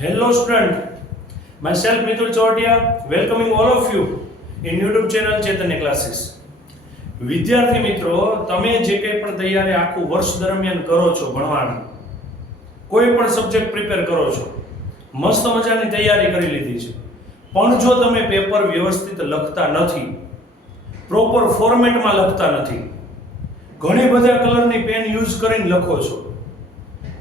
Hello myself Mitul Chotiya welcoming all of you in YouTube channel Chaitanya classes વિદ્યાર્થી મિત્રો, તમે જે કંઈ પણ તૈયારી આખું વર્ષ દરમિયાન કરો છો ભણવાનું, કોઈ પણ સબ્જેક્ટ પ્રિપેર કરો છો, મસ્ત મજાની તૈયારી કરી લીધી છે. પણ જો તમે પેપર વ્યવસ્થિત લખતા નથી પ્રોપર ફોર્મેટમાં લખતા નથી, ઘણી બધા કલરની પેન યુઝ કરીને લખો છો.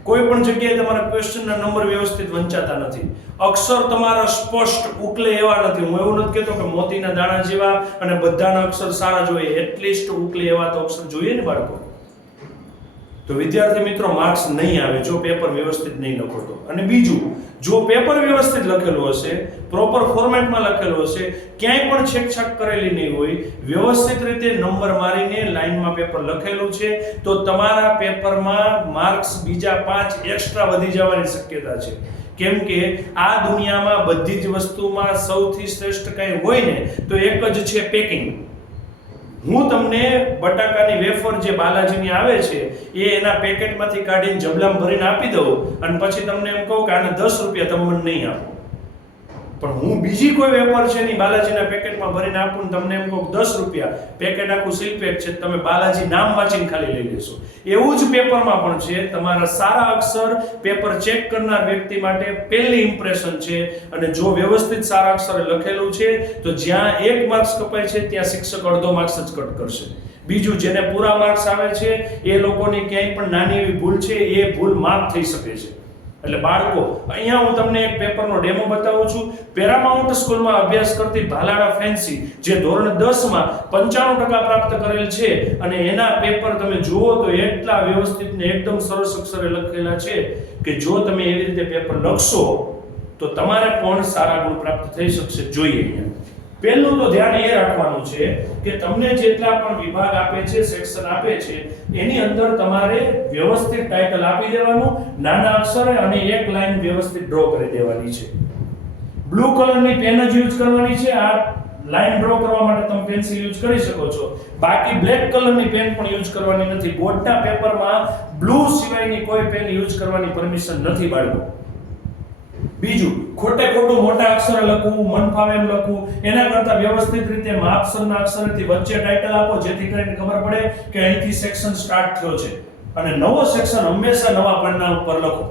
કોઈ પણ જગ્યાએ તમારા ક્વેશ્ચનના નંબર વ્યવસ્થિત વંચાતા નથી. અક્ષર તમારા સ્પષ્ટ ઉકલે એવા નથી. હું એવું નથી કહેતો કે મોતીના દાણા જેવા અને બધાના અક્ષર સારા જોઈએ એટલીસ્ટ ઉકલે એવા તો અક્ષર જોઈએ ને બાળકો. તો વિદ્યાર્થી મિત્રો માર્ક્સ નહીં આવે જો પેપર વ્યવસ્થિત નહીં લખો તો. અને બીજું જો પેપર વ્યવસ્થિત લખેલું હશે પ્રોપર ફોર્મેટમાં લખેલું હશે, ક્યાંય પણ છેકછાક કરેલી નહીં હોય, વ્યવસ્થિત રીતે નંબર મારીને લાઇનમાં પેપર લખેલું છે, તો તમારા પેપરમાં માર્ક્સ બીજા પાંચ એક્સ્ટ્રા વધી જવાની શક્યતા છે. કેમ કે આ દુનિયામાં બધી જ વસ્તુમાં સૌથી શ્રેષ્ઠ કંઈ હોય ને, તો એક જ છે પેકિંગ હું તમને બટાકાની વેફર જે બાલાજીની આવે છે, એ એના પેકેટમાંથી કાઢીને જબલામાં ભરીને આપી દઉં. અને પછી તમને એમ કહું કે આને દસ રૂપિયા તમને નહીં આપો. પણ હું બીજી કોઈ વેપર છે નહીં બાલાજીના પેકેટમાં ભરીને આપું તમને એમ કહું દસ રૂપિયા પેકેટ આખું સીલ પેક છે તમે બાલાજી નામ વાંચીને ખાલી લઈ લેશો. એવું જ પેપરમાં પણ છે, તમારા સારા અક્ષર પેપર ચેક કરનાર વ્યક્તિ માટે પહેલી ઇમ્પ્રેશન છે અને જો વ્યવસ્થિત સારા અક્ષરે લખેલું છે, તો જ્યાં એક માર્ક્સ કપાય છે, ત્યાં શિક્ષક અડધો માર્ક્સ જ કટ કરશે. બીજું જેને પૂરા માર્ક્સ આવે છે, એ લોકોની ક્યાંય પણ નાની એવી ભૂલ છે, એ ભૂલ માફ થઈ શકે છે. એટલે બાળકો, અહીંયા હું તમને એક પેપરનો ડેમો બતાવું છું. પેરામાઉન્ટ સ્કૂલમાં અભ્યાસ કરતી ભાલાડા ફેન્સી જે ધોરણ 10 માં પંચાણું ટકા પ્રાપ્ત કરેલ છે અને એના પેપર તમે જુઓ તો એટલા વ્યવસ્થિત ને એકદમ સરસ અક્ષરે લખેલા છે કે જો તમે એવી રીતે પેપર લખશો, તો તમારે પણ સારા ગુણ પ્રાપ્ત થઈ શકશે. જોઈએ અહીંયા. પહેલું તો ધ્યાન એ રાખવાનું છે કે તમને જેટલા પણ વિભાગ આપે છે સેક્શન આપે છે, એની અંદર તમારે વ્યવસ્થિત ટાઇટલ આપી દેવાનું, નાના અક્ષરે અને એક લાઈન વ્યવસ્થિત ડ્રો કરી દેવાની છે. બ્લુ કલરની પેન જ યુઝ કરવાની છે, આ લાઈન ડ્રો કરવા માટે તમે પેન્સિલ યુઝ કરી શકો છો. બાકી બ્લેક કલરની પેન પણ યુઝ કરવાની નથી. બોર્ડના પેપરમાં બ્લુ સિવાયની કોઈ પેન યુઝ કરવાની પરમિશન નથી બાળકો. બીજું, ખોટે ખોટું મોટા અક્ષરે લખવું, મન ફાવે એમ લખવું, એના કરતા વ્યવસ્થિત રીતે માપસરના અક્ષરેથી વચ્ચે ટાઇટલ આપો, જેથી કરીને ખબર પડે કે અહીંથી સેક્શન સ્ટાર્ટ થયો છે. અને નવો સેક્શન હંમેશા નવા પન્ના ઉપર લખો.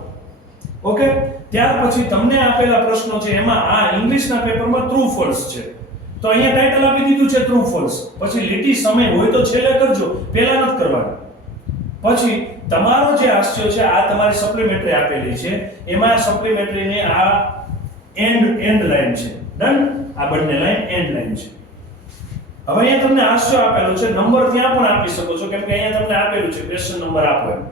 ઓકે ત્યાર પછી તમને આપેલા પ્રશ્નો છે, એમાં આ ઇંગ્લિશના પેપરમાં ટ્રુ ફોલ્સ છે. તો અહીંયા ટાઇટલ આપી દીધું છે ટ્રુ ફોલ્સ પછી લીટી સમય હોય તો છેલ્લે કરજો, પહેલા નથી કરવાનું. પછી તમારો જે આસ્યો છે, આ તમારી સપ્લિમેન્ટરી આપેલી છે, એમાં સપ્લિમેન્ટરીની આ એન્ડ એન્ડ લાઈન છે. ડન આ બંને લાઈન એન્ડ લાઈન છે. હવે અહીંયા તમને આસ્યો આપેલો છે નંબર ત્યાં પણ આપી શકો છો, કેમ કે અહીંયા તમને આપેલું છે ક્વેશ્ચન નંબર આપો એમ.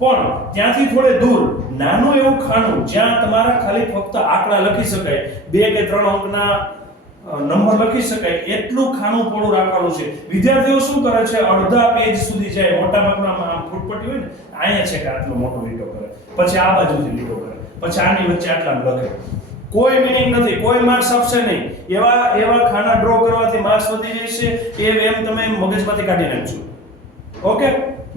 પણ ત્યાંથી થોડે દૂર, નાનું એવું ખાનું જ્યાં તમારા ખાલી ફક્ત આંકડા લખી શકાય, બે કે ત્રણ અંકના નંબર લખી શકાય. એટલું ખાનું પોળું રાખવાનું છે. વિદ્યાર્થીઓ શું કરે છે? અડધા પેજ સુધી જાય. મોટા ભાગના ફૂટપટ્ટી હોય ને, અહીંયા છે કે આટલો મોટો લીટો કરે. પછી આ બાજુથી લીટો કરે. પછી આની વચ્ચે આટલા લખે. કોઈ મિનિંગ નથી. કોઈ માર્ક્સ આપશે નહીં. એવા એવા ખાના ડ્રો કરવાથી માર્ક્સ વધી જશે એ એમ તમે મગજમાંથી કાઢી નાખજો. ઓકે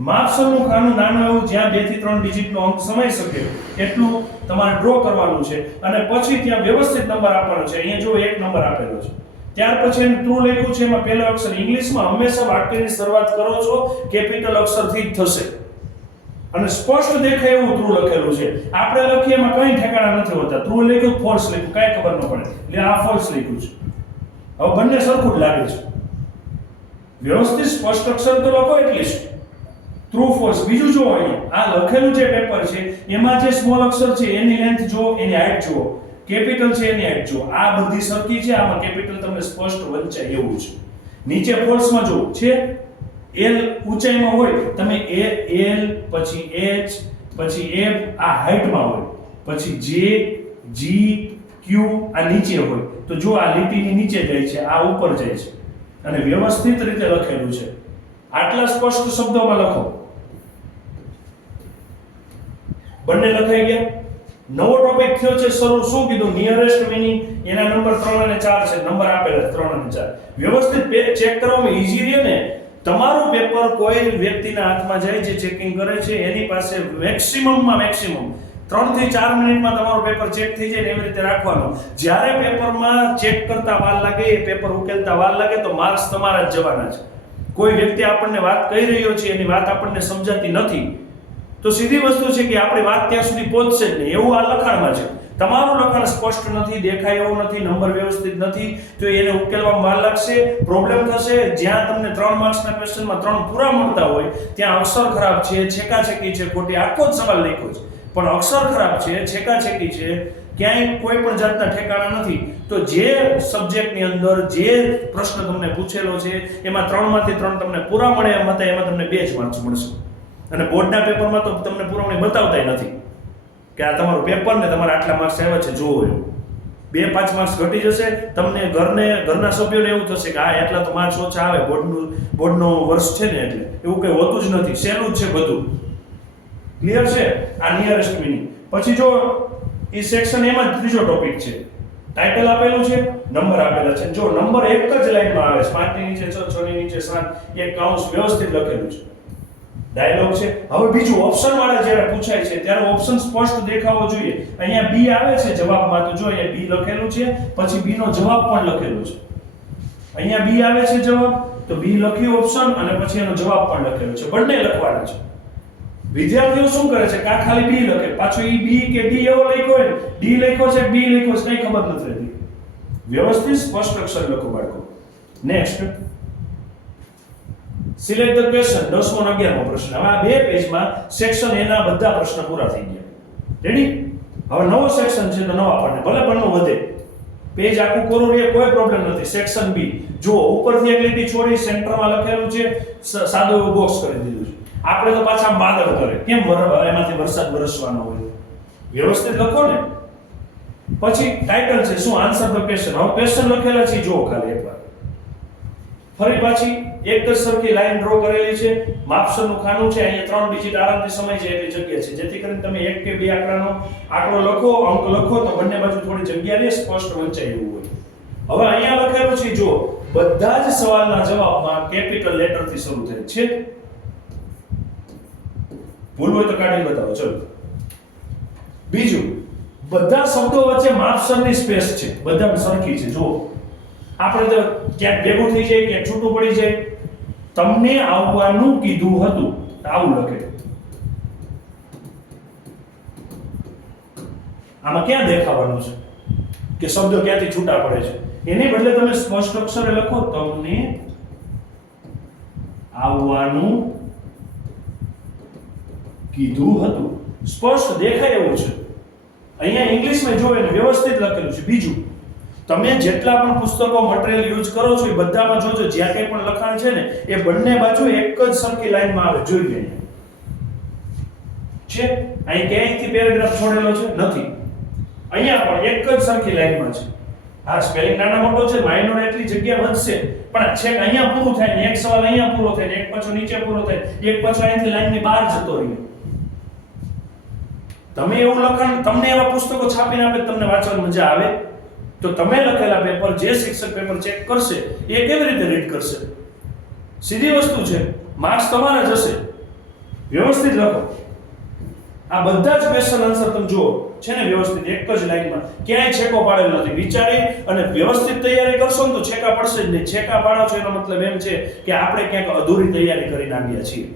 માપસરનું ખાનું નાનું એવું જ્યાં બેથી ત્રણ ડિજિટનો અંક સમાઈ શકે, એટલું તમારે ડ્રો કરવાનું છે અને પછી ત્યાં વ્યવસ્થિત નંબર આપવાનો છે. અહીંયા જો એક નંબર આપેલો છે. ત્યાર પછી એને ટ્રુ લખ્યું છે, એમાં પહેલો અક્ષર ઇંગ્લિશમાં હંમેશા વાક્યની શરૂઆત કરો છો કેપિટલ અક્ષરથી જ થશે. અને સ્પષ્ટ દેખાય એવું ટ્રુ લખેલું છે. આપણે લખીએ એમાં કંઈ ઠેકાણા નથી હોતા. ટ્રુ લખ્યું ફોલ્સ લખ્યું, કાંઈ ખબર ન પડે. એટલે આ ફોલ્સ લખ્યું છે. હવે બંને સરખું જ લાગે છે. વ્યવસ્થિત સ્પષ્ટ અક્ષર તો લખો એટલીસ્ટ ટ્રુ ફોલ્સ બીજું જો અહીંયા આ લખેલું જે પેપર છે, એમાં જે સ્મોલ અક્ષર છે, એની લેન્થ જો એની હાઈટ જુઓ કેપિટલ છે, એની હાઈટ જુઓ. આ બધી સરખી છે, આમાં કેપિટલ તમને સ્પષ્ટ વંચાય એવું છે. નીચે ફોલ્સમાં જુઓ, છે? એલ ઊંચાઈમાં હોય, તમે એ એલ પછી એચ પછી એફ આ હાઈટમાં હોય, પછી જે જી ક્યુ આ નીચે હોય. તો જો આ લીટીની નીચે જાય છે, આ ઉપર જાય છે. અને વ્યવસ્થિત રીતે લખેલું છે. આટલા સ્પષ્ટ શબ્દોમાં લખો. બંને લખાઈ ગયા. નવો ટોપિક થયો છે શરૂ. શું કીધું? નિયરેસ્ટ મિનિંગ એના નંબર 3 અને 4 છે. નંબર આપેલા છે 3 અને 4 વ્યવસ્થિત ચેક કરવામાં ઈઝી રહે ને? તમારું પેપર કોઈ વ્યક્તિના હાથમાં જાય જે ચેકિંગ કરે છે, એની પાસે મેક્સિમમમાં મેક્સિમમ ત્રણથી ચાર મિનિટમાં તમારું પેપર ચેક થઈ જાય એવી રીતે રાખવાનું. જ્યારે પેપરમાં ચેક કરતા વાર લાગે, એ પેપર ઉકેલતા વાર લાગે, તો માર્ક્સ તમારા જ જવાના છે. કોઈ વ્યક્તિ આપણને વાત કહી રહ્યો છે, એની વાત આપણને સમજાતી નથી. તો સીધી વસ્તુ છે કે આપણી વાત ત્યાં સુધી પહોંચશે જ નહીં. એવું આ લખાણમાં છે. તમારું લખાણ સ્પષ્ટ નથી, દેખાય એવું નથી, નંબર વ્યવસ્થિત નથી. તો એને ઉકેલવામાં વાર લાગશે પ્રોબ્લેમ થશે, જ્યાં તમને ત્રણ માર્ક્સના ક્વેશ્ચનમાં ત્રણ પૂરા મળતા હોય, ત્યાં અક્ષર ખરાબ છે, છેકાછેકી છે, ખોટી, આખો જ સવાલ લખ્યો છે. પણ અક્ષર ખરાબ છે, છેકાછેકી છે, ક્યાંય કોઈ પણ જાતના ઠેકાણા નથી. તો જે સબ્જેક્ટની અંદર જે પ્રશ્ન તમને પૂછેલો છે, એમાં ત્રણમાંથી ત્રણ તમને પૂરા મળે, એમ હતા એમાં તમને બે જ માર્ક્સ મળશે. અને બોર્ડના પેપરમાં તો તમને પુરવણી બતાવતાય નથી કે આ તમારું પેપર ને તમારા આટલા માર્ક્સ આવ્યા છે, જુઓ એવું બે પાંચ માર્ક્સ ઘટી જશે, તમને ઘરને, ઘરના સભ્યોને એવું થશે કે આ એટલા તો માર્ક્સ ઓછા આવે, બોર્ડનું, બોર્ડનો વર્ષ છે ને એટલે. એવું કંઈ હોતું જ નથી, સહેલું જ છે બધું. ક્લિયર છે? આ નિયરેસ્ટ મિનિંગ પછી જો એ સેક્શન એમાં જ ત્રીજો ટોપિક છે. ટાઇટલ આપેલું છે નંબર આપેલા છે. જો નંબર એક જ લાઈનમાં આવે છે પાંચની નીચે છ, છની નીચે સાત એક કાઉન્સ વ્યવસ્થિત લખેલું છે. ડાયલોગ છે. હવે બીજું ઓપ્શન વાળા જ્યારે પૂછાય છે, ત્યારે ઓપ્શન સ્પષ્ટ દેખાવો જોઈએ. અહીંયા બી આવે છે જવાબમાં, તો જો અહીંયા બી લખેલું છે, પછી બી નો જવાબ પણ લખેલો છે. અહીંયા બી આવે છે જવાબ, તો બી લખ્યું ઓપ્શન અને પછી એનો જવાબ પણ લખેલો છે. બંને લખવાના છે. વિદ્યાર્થીઓ શું કરે છે? કા ખાલી બી લખે? પાછો ઈ બી કે ડી એવો લખ્યો હોય ડી લખ્યો છે બી લખ્યો છે, કઈ ખબર નથી રહેતી. વ્યવસ્થિત સ્પષ્ટ અક્ષર લખો બાળકો. નેક્સ્ટ સિલેક્ટ ધ ક્વેશ્ચન દસમો અને અગિયારમો પ્રશ્ન. હવે આ બે પેજમાં સેક્શન એના બધા પ્રશ્ન પૂરા થઈ ગયા. રેડી હવે નવો સેક્શન છે તો નવા પડને ભલે પન્નું વધે. પેજ આખું કોરું રહે, કોઈ પ્રોબ્લેમ નથી. સેક્શન બી જો ઉપરથી એક લીટી છોડી સેન્ટરમાં લખેલું છે સાદો એવું બોક્સ કરી દીધું છે. આપણે તો પાછા માદર કરે. કેમ એમાંથી વરસાદ વરસવાનો હોય? વ્યવસ્થિત લખો ને. પછી ટાઇટલ છે, શું? આન્સર ધ ક્વેશ્ચન હવે ક્વેશ્ચન લખેલા છે જો ખાલી એકવાર. ફરી પાછી એક જ સરખી લાઈન ડ્રો કરેલી છે. માપસરનું ખાનું છે, અહીંયા ત્રણ ડિજિટ આરામથી સમય છે એટલી જગ્યા છે. જેથી કરીને તમે એક કે બે આંકડાનો આંકડો લખો, અંક લખો, તો બંને બાજુ થોડી જગ્યા રહે, સ્પષ્ટ વંચાય એવું હોય. હવે અહીંયા લખેલું છે જો બધા જ સવાલના જવાબમાં કેપિટલ લેટરથી શરૂ થાય. છે? ભૂલ હોય તો કાઢી બતાવો. ચલો. બીજું, બધા શબ્દો વચ્ચે માપસરની સ્પેસ છે. બધા સરખી છે. જુઓ. આપણે તો ક્યાંક ભેગું થઈ જાય, ક્યાંક છૂટું પડી જાય. તમને આવવાનું કીધું હતું. આવું લખે. આમાં ક્યાં દેખાવાનું છે? કે શબ્દો ક્યાંથી છૂટા પડે છે? એની બદલે તમે સ્પષ્ટ અક્ષરે લખો, તમને આવવાનું કીધું હતું. સ્પષ્ટ દેખાય એવું છે. અહીંયા ઇંગ્લિશમાં જોવે વ્યવસ્થિત લખેલું છે, બીજું. તમે જેટલા પણ પુસ્તકો મટીરિયલ યુઝ કરો છો, એ બધામાં જોજો, જ્યાં કંઈ પણ લખાણ છે ને, એ બંને બાજુ એક જ સરખી લાઈનમાં આવે, જોઈ લે. છે? અહીં ક્યાંયથી પેરેગ્રાફ છોડેલો છે? નથી. અહીંયા પણ એક જ સરખી લાઈનમાં છે. હા સ્પેલિંગ નાના મોટો છે માઇનોર એટલી જગ્યા વધશે. પણ છેક અહીંયા પૂરું થાય ને, એક સવાલ અહીંયા પૂરો થાય ને, એક પાછો નીચે પૂરો થાય, એક પાછો અહીંથી લાઈનની બહાર જતો રહ્યો તમે એવું લખાણ, તમને એવા પુસ્તકો છાપીને આપે તમને વાંચવાની મજા આવે. તો તમે લખેલા પેપર જે શિક્ષક પેપર ચેક કરશે, એ કેવી રીતે રીડ કરશે? સીધી વસ્તુ છે માર્ક્સ તમારા જ હશે વ્યવસ્થિત લખો. આ બધા જ ક્વેશ્ચન આન્સર તમે જુઓ, છે ને વ્યવસ્થિત? એક જ લાઈનમાં ક્યાંય છેકો પાડેલો નથી. વિચારી અને વ્યવસ્થિત તૈયારી કરશો ને તો છેકા પડશે જ નહીં. છેકા પાડો છો એનો મતલબ એમ છે કે આપણે ક્યાંક અધૂરી તૈયારી કરી નાખ્યા છીએ.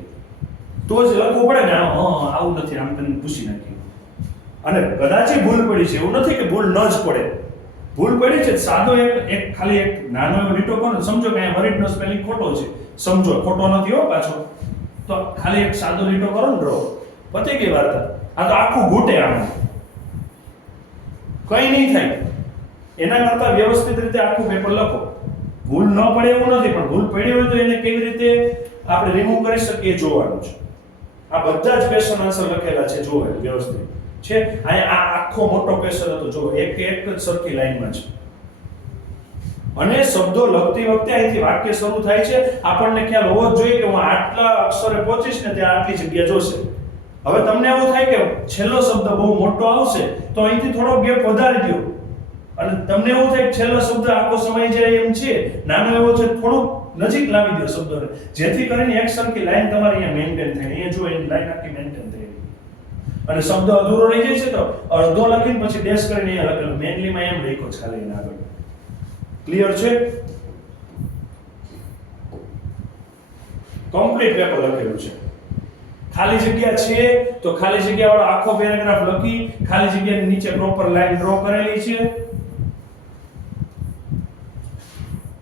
તો જ લખવું પડે ને? આવું નથી. આમ તમને પૂછી નાખ્યું અને કદાચ ભૂલ પડી છે. એવું નથી કે ભૂલ ન જ પડે. ભૂલ પડી છે, સાદો એક એક ખાલી એક નાનો એવો લીટો કરો સમજો કે અહીંયા વરિડનો સ્પેલિંગ ખોટો છે. સમજો, ખોટો નથી હો પાછો. તો ખાલી એક સાદો લીટો કરો ને ડ્રો પતી ગઈ વાર્તા. આ તો આખું ઘૂટે આમ. કઈ નહીં થાય. એના કરતા વ્યવસ્થિત રીતે આખું પેપર લખો. ભૂલ ન પડે એવું નથી, પણ ભૂલ પડી હોય તો એને કેવી રીતે આપણે રિમૂવ કરી શકીએ જોવાનું છે. આ બધા જ ક્વેશ્ચન આન્સર લખેલા છે, જોવે વ્યવસ્થિત. છે. અહીંયા આ આખો મોટો પેસર હતો. જો એક એક જ સરખી લાઈનમાં છે. અને શબ્દો લખતી વખતે અહીંથી વાક્ય શરૂ થાય છે. આપણને ખ્યાલ હોવો જ જોઈએ કે હું આટલા અક્ષરે પહોંચીશ ને ત્યાં આટલી જગ્યા જોશે. હવે તમને એવું થાય કે છેલ્લો શબ્દ બહુ મોટો આવશે, તો અહીંથી થોડો ગેપ વધારી દો. અને તમને એવું થાય કે છેલ્લો શબ્દ આખો સમય જાય એમ છે. નાનો એવો છે થોડું નજીક લાવી દો શબ્દોને. જેથી કરીને એક સરખી લાઈન તમારી અહીંયા મેન્ટેન થાય. અહીંયા જો એની લાઈન આખી મેન્ટેન અને શબ્દ અધૂરો રહી જાય છે તો અડધો લખીને પછી ડેશ કરીને અહીંયા લખેલું. મેનલીમાં એમ લખ્યો ખાલી એના આગળ. ક્લિયર છે? કમ્પ્લીટ પેપર લખેલું છે. ખાલી જગ્યા છે તો ખાલી જગ્યા વાળો આખો પેરેગ્રાફ લખી, ખાલી જગ્યાની નીચે પ્રોપર લાઈન ડ્રો કરેલી છે.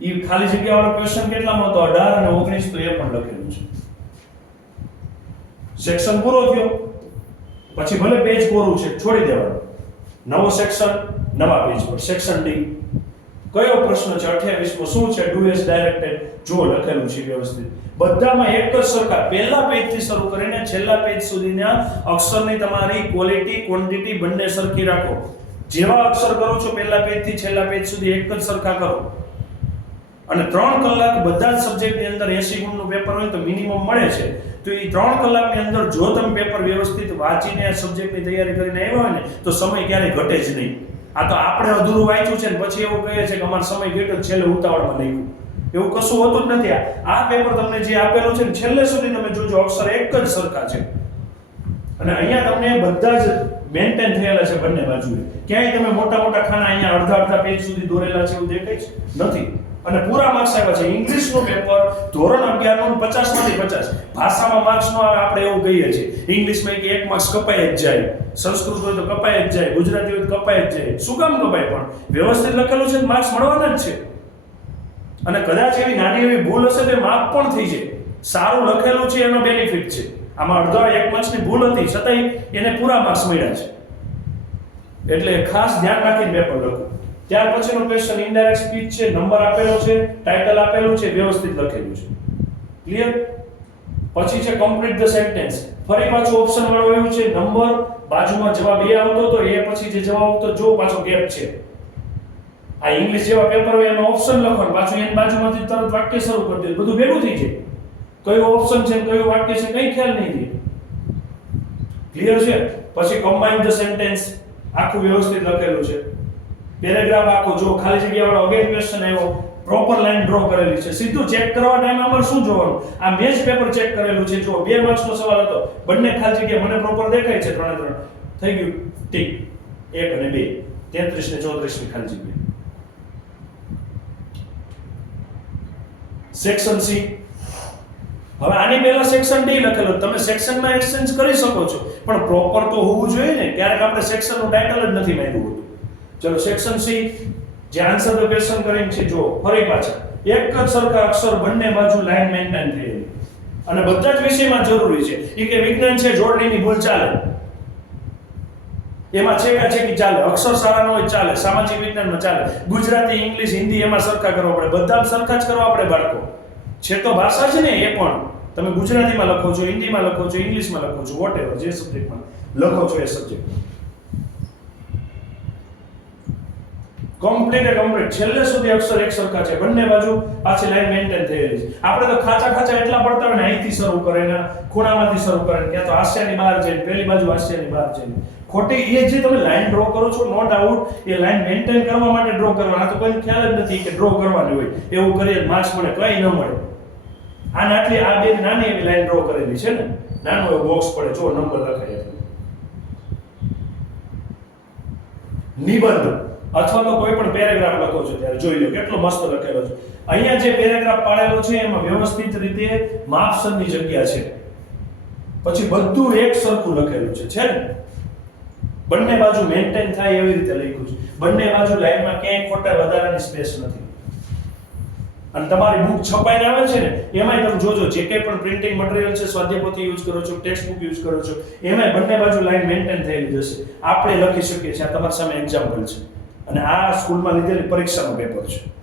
ઈ ખાલી જગ્યા વાળો ક્વેશ્ચન કેટલામાં હતો? 18 અને 19 તો એ પણ લખેલું છે. સેક્શન પૂરો થયો. પછી ભલે પેજ કોરું છે, છોડી દેવાનું. નવો સેક્શન નવા પેજ પર. સેક્શન ડી કયો પ્રશ્ન છે? 28 શું છે? ડુ એસ ડાયરેક્ટેડ જો લખેલું છે વ્યવસ્થિત. બધામાં એક જ સરખા. પહેલા પેજથી શરૂ કરીને છેલ્લા પેજ સુધીના અક્ષરની તમારી ક્વોલિટી ક્વોન્ટિટી બંને સરખી રાખો. જેવા અક્ષર કરો છો પહેલા પેજથી છેલ્લા પેજ સુધી એક જ સરખા કરો. અને ત્રણ કલાક બધા જ સબ્જેક્ટની અંદર એસી ગુણનું પેપર હોય તો મિનિમમ મળે છે. તો એ ત્રણ કલાકની અંદર જો તમે પેપર વ્યવસ્થિત વાંચીને સબ્જેક્ટની તૈયારી કરીને આવ્યા હોય ને, તો સમય ક્યારેય ઘટે જ નહીં. આ તો આપણે અધૂરું વાંચ્યું છે ને પછી એવું કહીએ છે કે અમારો સમય ઘટ્યો છેલ્લે ઉતાવળમાં લખ્યું. એવું કશું હોતું જ નથી. આ પેપર તમને જે આપેલું છે ને, છેલ્લે સુધી તમે જોજો, અક્ષર એક જ સરખા છે. અને અહીંયા તમને બધા જ મેન્ટેન થયેલા છે બંને બાજુએ. ક્યાંય તમે મોટા મોટા ખાના અહીંયા અડધા અડધા પેજ સુધી દોરેલા છે એવું દેખાય છે? નથી. અને પૂરા માર્ક્સ આવ્યા છે. ઇંગ્લિશનું પેપર ધોરણ અગિયારનું પચાસમાંથી પચાસ. ભાષામાં માર્ક્સ નો આવે આપણે એવું કહીએ છીએ. ઇંગ્લિશમાં કે એક માર્ક્સ કપાય જ જાય. સંસ્કૃત હોય તો કપાય જ જાય. ગુજરાતી હોય તો કપાય જ જાય. શું કામ કપાય પણ? વ્યવસ્થિત લખેલું છે માર્ક્સ મળવાના જ છે. અને કદાચ એવી નાની એવી ભૂલ હશે તો માર્ક પણ થઈ જાય. સારું લખેલું છે, એનો બેનિફિટ છે. આમાં અડધો એક માર્ક્સની ભૂલ હતી. છતાંય એને પૂરા માર્ક્સ મળ્યા છે. એટલે ખાસ ધ્યાન રાખીને પેપર લખો ત્યાર પછીનો ક્વેશ્ચન ઇનડાયરેક્ટ સ્પીચ છે નંબર આપેલો છે ટાઇટલ આપેલું છે, વ્યવસ્થિત લખેલું છે. ક્લિયર પછી છે કમ્પ્લીટ ધ સેન્ટેન્સ ફરી પાછું ઓપ્શન વાળો એવું છે નંબર બાજુમાં જવાબ એ આવતો તો એ પછી જે જવાબ આવતો જો પાછો ગેપ છે. આ ઇંગ્લિશ જેવા પેપર હોય, એમાં ઓપ્શન લખવાનું. પાછું એની બાજુમાંથી તરત વાક્ય શરૂ કરી દે બધું ભેગું થઈ જાય. કયો ઓપ્શન છે કયું વાક્ય છે કઈ ખ્યાલ નહીં રહે. ક્લિયર છે? પછી કમ્બાઇન ધ સેન્ટેન્સ આખું વ્યવસ્થિત લખેલું છે. પેરેગ્રાફ આખો જો ખાલી જગ્યા વાળો અગેન ક્વેશ્ચન આવ્યો પ્રોપર લાઈન ડ્રો કરેલી છે. સીધું ચેક કરવા ટાઈમ અમાર શું જોવાનું? આ મેજ પેપર ચેક કરેલું છે. જો બે માર્ક્સનો સવાલ હતો, બંને ખાલી જગ્યા મને પ્રોપર દેખાય છે ત્રણે ત્રણ. થઈ ગયું. ટીક. એક અને બે. તેત્રીસ ને ચોત્રીસની ખાલી જગ્યા સેક્શન સી હવે આની પહેલા સેક્શન ડી લખેલું. તમે સેક્શનમાં એક્સચેન્જ કરી શકો છો. પણ પ્રોપર તો હોવું જોઈએ ને. ક્યારેક આપણે સેક્શનનું ટાઇટલ જ નથી માંગ્યું હોતું. ચલો સેક્શન સી જે આન્સર ધ કરીને છે જો ફરી પાછા. એક જ સરખા અક્ષર બંને બાજુ લાઈન મેન્ટેન થયેલી અને બધા જ વિષયમાં જરૂરી છે. એ કે વિજ્ઞાન છે, જોડણીની ભૂલ ચાલે. એમાં છેકા છેકી ચાલે. અક્ષર સારા ન હોય ચાલે. સામાજિક વિજ્ઞાનમાં ચાલે. ગુજરાતી, ઇંગ્લિશ, હિન્દી એમાં સરખા કરવા પડે. બધા સરખા જ કરવા પડે બાળકો. છે તો ભાષા છે ને એ પણ. તમે ગુજરાતીમાં લખો છો, હિન્દીમાં લખો છો, ઇંગ્લિશમાં લખો છો વોટ જે સબ્જેક્ટમાં લખો છો એ સબ્જેક્ટ કમ્પ્લીટ કમ્પ્લીટ છેલ્લે સુધી અક્ષર એક સરખા છે. બંને બાજુ પાછી લાઈન મેન્ટેન થયેલી છે. આપણે તો ખાચા ખાચા એટલા પડતા હોય ને અહીંથી શરૂ કરે ને ખૂણામાંથી શરૂ કરે ક્યાં તો હાસ્યાની બહાર જઈને પેલી બાજુ હાસ્યાની બહાર જઈને. ખોટી એ જે તમે લાઈન ડ્રો કરો છો નો ડાઉટ એ લાઈન મેન્ટેન કરવા માટે ડ્રો કરવાના. તો કોઈ ખ્યાલ જ નથી કે ડ્રો કરવાની હોય. એવું કરીએ માર્ક્સ મળે, કઈ ન મળે. આને આટલી આ બે નાની એવી લાઈન ડ્રો કરેલી છે ને. નાનો એવો બોક્સ પડે, જો નંબર લખાય. નિબંધ. અથવા તો કોઈ પણ પેરેગ્રાફ લખો છો ત્યારે, જોઈ લો, કેટલો મસ્ત લખેલો છે. અહીંયા જે પેરેગ્રાફ પાડેલો છે, એમાં વ્યવસ્થિત રીતે માપસરની જગ્યા છે. પછી બધું એક સરખું લખેલું છે છે ને? બંને બાજુ મેન્ટેન થાય એવી રીતે લખ્યું છે. બંને બાજુ લાઈનમાં ક્યાંય ખોટા વધારાની સ્પેસ નથી. અને તમારી બુક છપાઈને આવે છે ને, એમાંય તમે જોજો, જે કંઈ પણ પ્રિન્ટિંગ મટીરિયલ છે, સ્વાધ્યાયપોથી યુઝ કરો છો ટેક્સ્ટ બુક યુઝ કરો છો, એમાંય બંને બાજુ લાઈન મેન્ટેન થયેલી જશે આપણે લખી શકીએ છીએ, આ તમારી સામે એક્ઝામ્પલ છે. અને આ સ્કૂલમાં લીધેલી પરીક્ષાનું પેપર છે.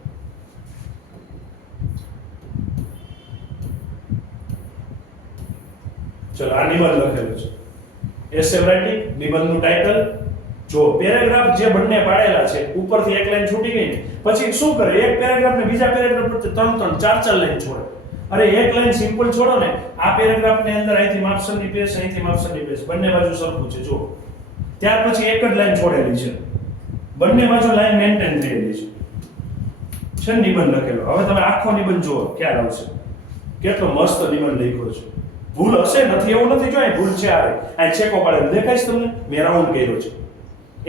ચલો, આ નિબંધ લખેલું છે. એસે રાઇટિંગ નિબંધનું ટાઇટલ જો પેરેગ્રાફ જે બંને પાડેલા છે, ઉપરથી એક લાઈન છૂટી ગઈ પછી શું કરે? એક પેરેગ્રાફ ને બીજા પેરેગ્રાફ પર ત્રણ ત્રણ, ચાર ચાર લાઈન છોડે. અરે, એક લાઈન સિમ્પલ છોડો ને, આ પેરેગ્રાફની અંદર અહીંથી માપસરની પેજ અહીંથી માપસરની પેજ બંને બાજુ સરખું છે જો ત્યાર પછી એક જ લાઈન છોડેલી છે. બંને બાજુ લાઈન મેન્ટેન થયેલી છે. છે નિબંધ લખેલો? હવે તમે આખો નિબંધ જુઓ ક્યારે આવશે. કેટલો મસ્ત નિબંધ લખ્યો છે. ભૂલ હશે, નથી એવું નથી જોઈએ ભૂલ છે આવે આ ચેકો પાડે દેખાય તમને? મેં રાઉન્ડ કર્યો છે.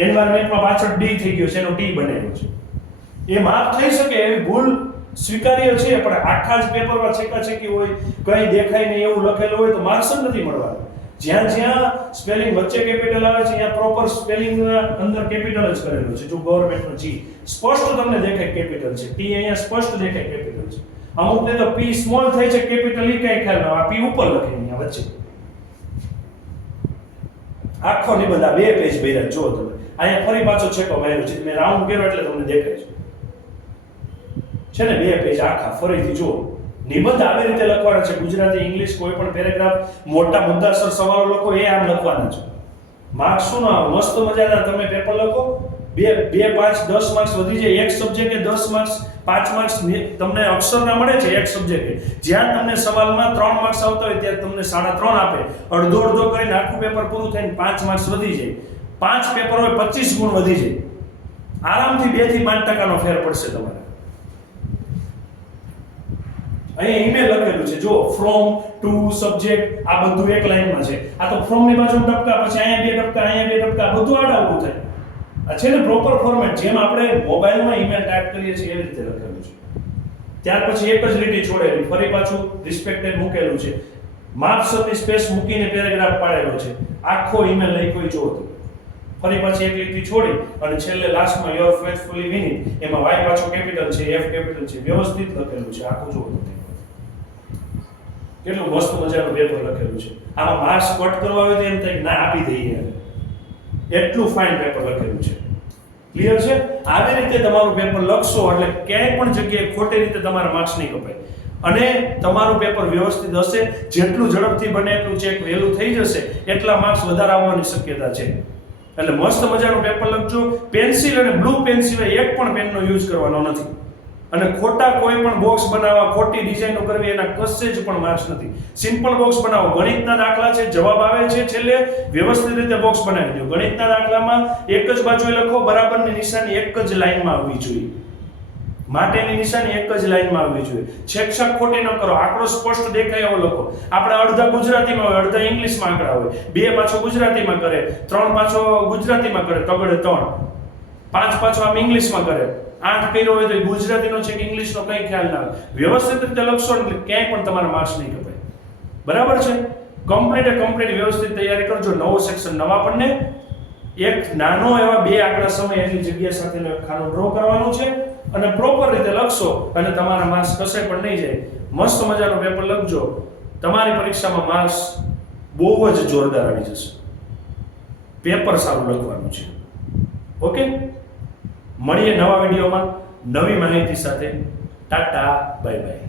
એન્વાયરમેન્ટમાં પાછળ ડી થઈ ગયો છે, એનો ટી બનેલો છે. એ માફ થઈ શકે એવી ભૂલ સ્વીકાર્ય છે, પણ આખા જ પેપરમાં છેકાછેકી હોય, કંઈ દેખાય નહીં એવું લખેલું હોય તો માર્ક્સ જ નથી મળવાના. જ્યાં જ્યાં સ્પેલિંગ વચ્ચે કેપિટલ આવે છે, ત્યાં પ્રોપર સ્પેલિંગ અંદર કેપિટલ જ કરેલું છે, જો ગવર્મેન્ટનો જી. સ્પષ્ટ તમને દેખાય કેપિટલ છે. ટી અહીંયા સ્પષ્ટ દેખાય કેપિટલ છે. અમુક ને તો પી સ્મોલ થાય છે કેપિટલ ઈ કઈ ખ્યાલ આ પી ઉપર લખે અહીંયા વચ્ચે. આખો નિબંધ આ બે પેજ ભર્યા જો તમે. અહીંયા ફરી પાછો છેકો માર્યો છે. મેં રાઉન્ડ કર્યો એટલે તમને દેખાય છે. છે ને બે પેજ આખા. ફરીથી જુઓ. નિબંધ આવી રીતે લખવાના છે. ગુજરાતી, ઇંગ્લિશ કોઈ પણ પેરેગ્રાફ મોટા મુદ્દાસર સવાલો લખો, એ આમ લખવાના છે. માર્ક્સ શું ના મસ્ત મજાના તમે પેપર લખો. બે બે પાંચ દસ માર્ક્સ વધી જાય. એક સબ્જેક્ટે દસ માર્ક્સ પાંચ માર્ક્સ તમને અક્ષરના મળે છે એક સબ્જેક્ટે જ્યાં તમને સવાલમાં ત્રણ માર્ક્સ આવતા હોય, ત્યાં તમને સાડા ત્રણ આપે. અડધો અડધો કરીને આખું પેપર પૂરું થઈને પાંચ માર્ક્સ વધી જાય. પાંચ પેપર હોય પચીસ ગુણ વધી જાય. આરામથી બેથી પાંચ ટકાનો ફેર પડશે તમારે. અહીંયા ઈમેલ લખેલું છે. જો ફ્રોમ ટુ સબ્જેક્ટ આ બધું એક લાઈનમાં છે. આ તો ફ્રોમની બાજુ ટપકા, પછી અહીંયા બે ટપકા, અહીંયા બે ટપકા બધું આડા ઊભું થાય. આ છે ને પ્રોપર ફોર્મેટ જેમ આપણે મોબાઈલમાં ઈમેલ ટાઈપ કરીએ છીએ એ રીતે લખેલું છે. ત્યાર પછી એક જ લીટી છોડેલી, ફરી પાછું રિસ્પેક્ટેડ મૂકેલું છે. માર્ક્સની સ્પેસ મૂકીને પેરેગ્રાફ પાડેલો છે. આખો ઈમેલ લઈ કોઈ જો તો ફરી પાછી એક લીટી છોડી અને છેલ્લે લાસ્ટમાં યોર ફેથફુલી વિનિટ એમાં વાય પાછો કેપિટલ છે એફ કેપિટલ છે, વ્યવસ્થિત લખેલું છે, આખું જો કેટલું મસ્ત મજાનું પેપર લખેલું છે. આમાં માર્ક્સ કટ કરવા હોય તો એમ થાય ના, આપી દઈએ એટલું ફાઇન પેપર લખેલું છે. ક્લિયર છે? આવી રીતે તમારું પેપર લખશો એટલે ક્યાંય પણ જગ્યાએ ખોટી રીતે તમારા માર્ક્સ નહીં કપાય. અને તમારું પેપર વ્યવસ્થિત હશે. જેટલું ઝડપથી બને એટલું ચેક વહેલું થઈ જશે. એટલા માર્ક્સ વધારે આવવાની શક્યતા છે. એટલે મસ્ત મજાનું પેપર લખજો. પેન્સિલ અને બ્લુ પેન સિવાય એક પણ પેનનો યુઝ કરવાનો નથી. અને ખોટા કોઈ પણ બોક્સ બનાવવા, ખોટી ડિઝાઇનો કરવી, એના કશે જ પણ માર્ક્સ નથી. સિમ્પલ બોક્સ બનાવો. ગણિતના દાખલા છે, જવાબ આવે છે છેલ્લે, વ્યવસ્થિત રીતે બોક્સ બનાવી દો. ગણિતના દાખલામાં એક જ બાજુએ લખો, બરાબરની નિશાની એક જ લાઈનમાં આવવી જોઈએ. માટેની નિશાની એક જ લાઈનમાં આવવી જોઈએ. છેકછાક ખોટી ન કરો. આંકડો સ્પષ્ટ દેખાય એવો લખો. આપણે અડધા ગુજરાતીમાં હોય, અડધા ઇંગ્લિશમાં આંકડા હોય. બે પાછો ગુજરાતીમાં કરે, ત્રણ પાછો ગુજરાતીમાં કરે, તગડે ત્રણ. પાંચ પાછો આમ ઇંગ્લિશમાં કરે. આઠ કર્યો હોય તો એ ગુજરાતીનો છે કે ઇંગ્લિશનો કંઈ ખ્યાલ ના આવે. વ્યવસ્થિત રીતે લખશો એટલે ક્યાંય પણ તમારા માર્ક્સ નહીં કપાય. બરાબર છે? કમ્પ્લીટ કમ્પ્લીટ વ્યવસ્થિત તૈયારી કરજો. નવો સેક્શન નવા આપણને. એક નાનો એવા બે આંકડા સમય એની જગ્યા સાથેનો એક ડ્રો કરવાનું છે. અને પ્રોપર રીતે લખશો અને તમારા માર્ક્સ કશે પણ નહીં જાય. મસ્ત મજાનો પેપર લખજો. તમારી પરીક્ષામાં માર્ક્સ બહુ જ જોરદાર આવી જશે. પેપર સારું લખવાનું છે. ઓકે મળીએ નવા વિડીયોમાં નવી માહિતી સાથે. Tata bye bye